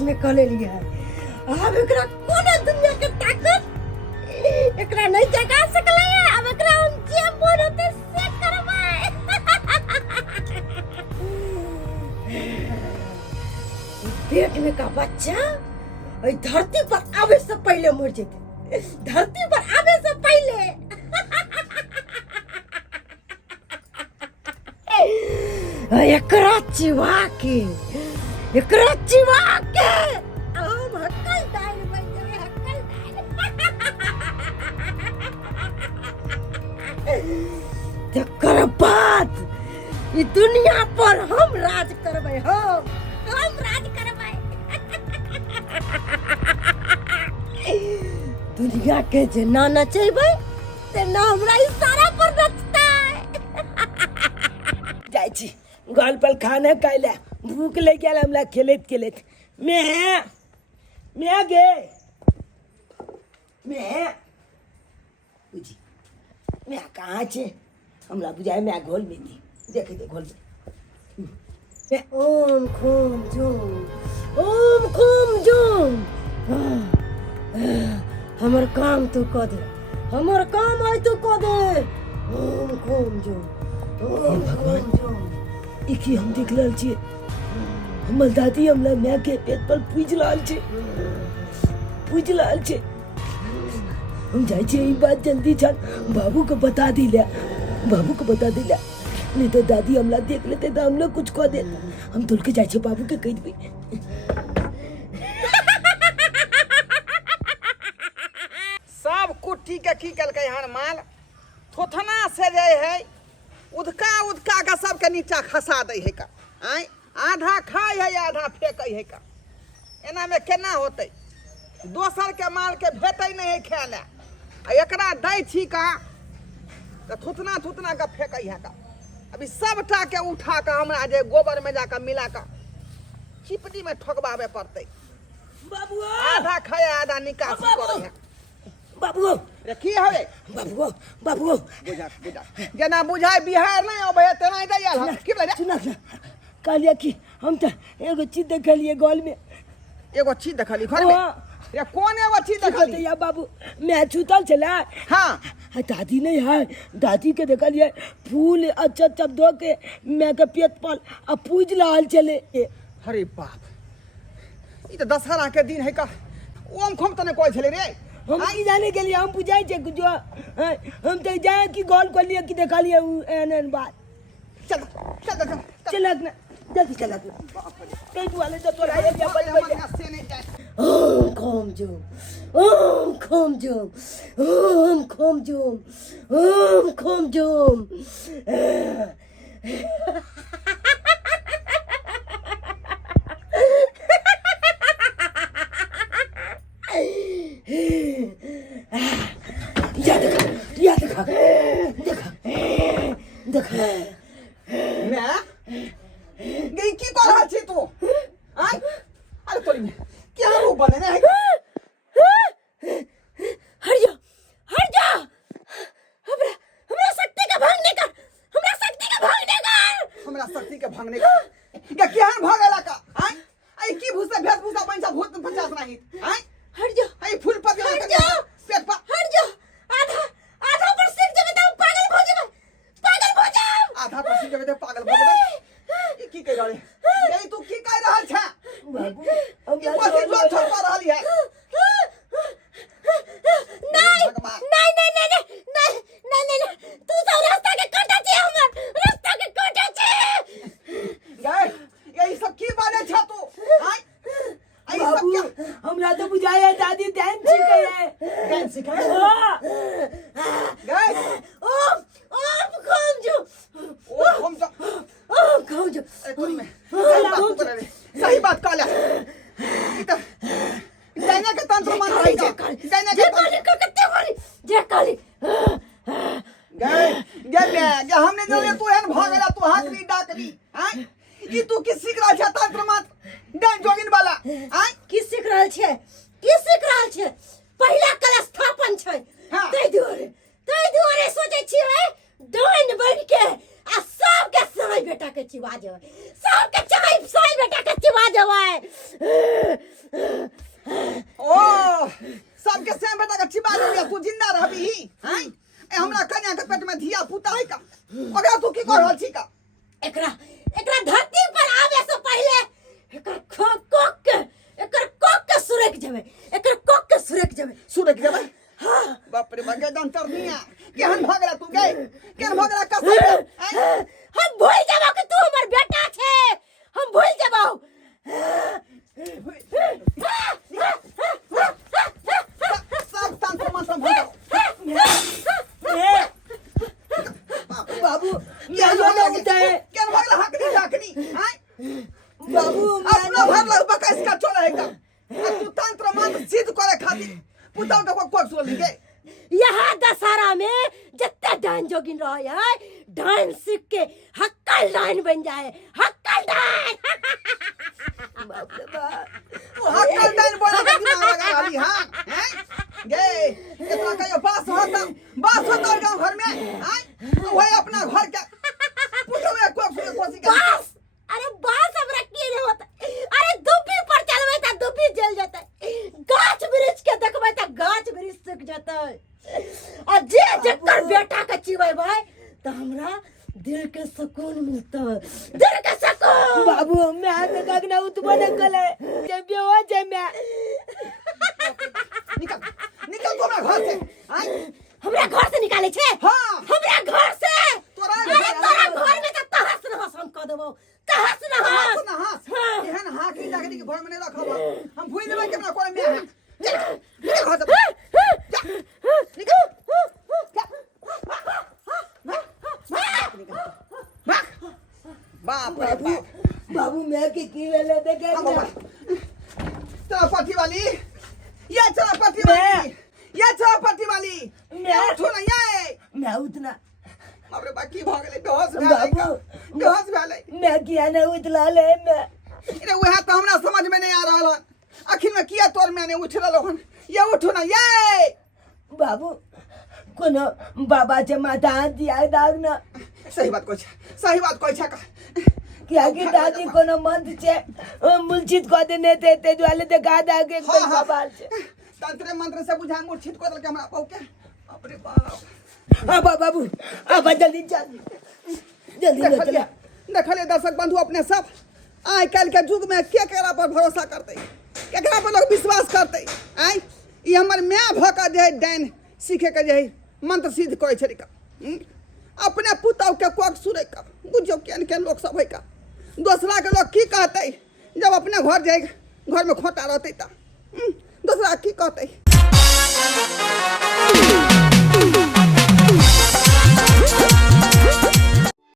में कर लेलिए है। अब एकरा कोना दुनिया के ताकत एकरा नहीं जगा सकले है। अब एकरा हम जे मन होते से करबै। पेट में का बच्चा ओई धरती पर आवे से पहले मर जेते। धरती पर आवे से पहले एकरा चिवा के हम हक्कल दाल बन जावे। हक्कल दाल तकर बाद ई दुनिया पर हम राज करबै। हम राज करबै। दुनिया के जे ना नचेबै ते ना हमरा इशारा पर नचतै। जाइ छी घर पर खाना खाइला भूख लग गेल हमरा खेलैत खेलैत। मैं गे मैं बुझी मैं कहाँ छे हमरा बुझाय मैं घोल में थी। देखे दे घोल में ओम खूम जुम हमर काम तू क दे। हमर काम है तू क दे। ओम खूम जुम भगवान ई की हम देख रहल छियै। हमर दादी हमरा माय के पेट पर पूज रहल छै। हम जाइ छियै ई बात जल्दी चल बाबू को बता दिला। नहीं तो दादी हमला देख लेते तो हम लोग कुछ कह दे। हम तुल के जाइ छियै बाबू के कह देबै। सब कुट्टी के की कलकै हन माल थोथना से जे है उधका का सबके नीचा खसा दै है का। आय आधा खाय है आधा फेंकै है का। एना में केना होतै? दोसर के माल के भेटै नहीं है खाय ले। एकरा दै छी का तो थुतना के फेंकै है का। अभी सबटा के उठा के हमरा जे गोबर में जाकर मिला के चिपटी में ठोकबावे पड़तै। बाबू आधा खाय आधा निकासी करै है। बाबू रे की हवे बाबू बुझा जना बुझाय बिहार नहीं अबे तेना दैया की बले सुना कहलिए कि हम तो एगो चीज देखलिए गॉल में। एगो चीज देखली घर में ये कौन एगो चीज देखली? या बाबू मैं छूतल चला। हां दादी नहीं है। दादी के देखलिए फूल अच्छा धो के मैं के पेट पर आ पूज लाल चले। अरे बाप ई तो दशहरा के दिन है का। ओम खम तने कोई छले रे। हम की जाने के लिए हम बुझाई छे जो हम तो जाए कि गॉल कर लिए कि देखा लिए एनन बात। चल ना जल्दी चला तू कई वाले तो तोरा ये बज से नहीं जाए। ओम खूम जुम देखा मैं गई की कर रहा छी तू? आय अरे तोरी में क्या रूप बने रे? हट जा हमरा शक्ति का भागने का। हमरा शक्ति के भागने का क्या केहन भागला का? आय आई की भूसा भेषभूषा बन जा भूत 50 नहीं। आय हट जा आई फूल पत्ती हट जा आधा पर सीख जब तुम पागल हो जाओ। आधा पर सीख जब पागल हो जाओ। ई की कह रहे यही तू की कह रहल छ? बाबू हम ये पति जो छोड़ रहल है। नहीं तू सब रास्ता के काटा छे। हमर रास्ता के काटा छे। यही सब की बारे छ तू? आय आई सब बाबू क्या हमरा तो बुझाया दादी ध्यान सिखाए है। ध्यान सिखाए? हां ओम खूम जुम तोरी में सही बात कहला। दैना के तंत्र मान रही का। दैना के जे काली गे हमने जो तू एन भागला तू हाकली डाकली। हां ई तू की सीख रहा छ तंत्र मान दैन जोगिन वाला? हां की सीख रहल छे पहिला कला स्थापन छै। हाँ। तै दुआरे सोचे छियै डाइन बन के आ सब के साई बेटा के चिवा जावे सबके साई बेटा के चिवा जावे ओ सबके सेम बेटा का चिबा लिया तू जिंदा रहबी हैं ए हमरा कन्या के पेट में धिया पुता है का ओकरा तू की कर रहल छी का एकरा धरती पर आवे से पहले एकर कोक के सुरक जावे सुरक जावे हां बाप रे बगे दंतरनिया केहन भगला तू गए केहन भगला कसम हम भूल जाबो कि तू हमर बेटा छे हम भूल जाबो सब तंत्र मंत्र भूल बाबू क्या होता है केहन भगला हकनी झाकनी हैं बाबू अपना भगला बका इसका चलेगा तू तंत्र मंत्र सिद्ध करे खातिर पुताव का कोक सुन लीगे यहाँ दशहरा में जितने डाइन जोगिन रहे है डाइन सीख के हक्कल डाइन बन जाए हक्कल डाइन बाप रे बाप तू हक्कल डाइन बोले के दिमाग लगा वाली हां हैं गे इतना का बास होता गांव घर में हैं तू वही अपना घर के पुताव कोक सुन कोसी का बस अरे बस हमरा की नहीं होता अरे दुबी पर चलवे त दुबी जल जाता गाछ वृक्ष के देखबे त गाछ वृक्ष सूख जाता और जे जकर बेटा के चिबै भाई त हमरा दिल के सुकून मिलता दिल के सुकून बाबू मैं तो गगना उतबन कले जे बेवा जे मैं निकल तो अपना घर से हैं हमरा घर से निकाले छे हां हमरा घर से तोरा घर में त तहस नहस हम क देबो तहस नहस एहन हाकी लगनी के घर में नहीं रखब हम भूल देबे केना कोई में है निकल घर से निकल बाप रे बाप बाबू मैं की वेले देखे चला पट्टी वाली मैं उठो ना ये मैं उतना बाप रे बाकी भाग ले बेहोश भेलै मैं किया न उतला ले मैं इने वह तो हमरा समझ में नहीं आ रहल आखिर में किया तोर मैंने उठ रहलो हन ये उठो ना ये बाबू कोनो बाबा जे माथा हाथ दिया दाग न सही बात कोई छका क्या की दादी कोनो मंत्र छे मूर्छित को देने ते वाले दे गा दाग एक बाबा छे तंत्र मंत्र से बुझा मूर्छित को दल के हमरा पाऊ के बाप रे बाप बाबू जल्दी देखलिए दर्शक बंधु अपने सब आइ काल के युग में केकरा पर भरोसा करते केकरा पर लोग विश्वास करते आई ई हमर माय भका जे डाइन सीखे के जे मंत्र सिद्ध करे छै का अपने पुतौ के कोक सुरे का बुझो केन लोग सब है का दूसरा के लोग की कहते जब अपने घर जाए घर में खोटा रहते ता दूसरा की कहते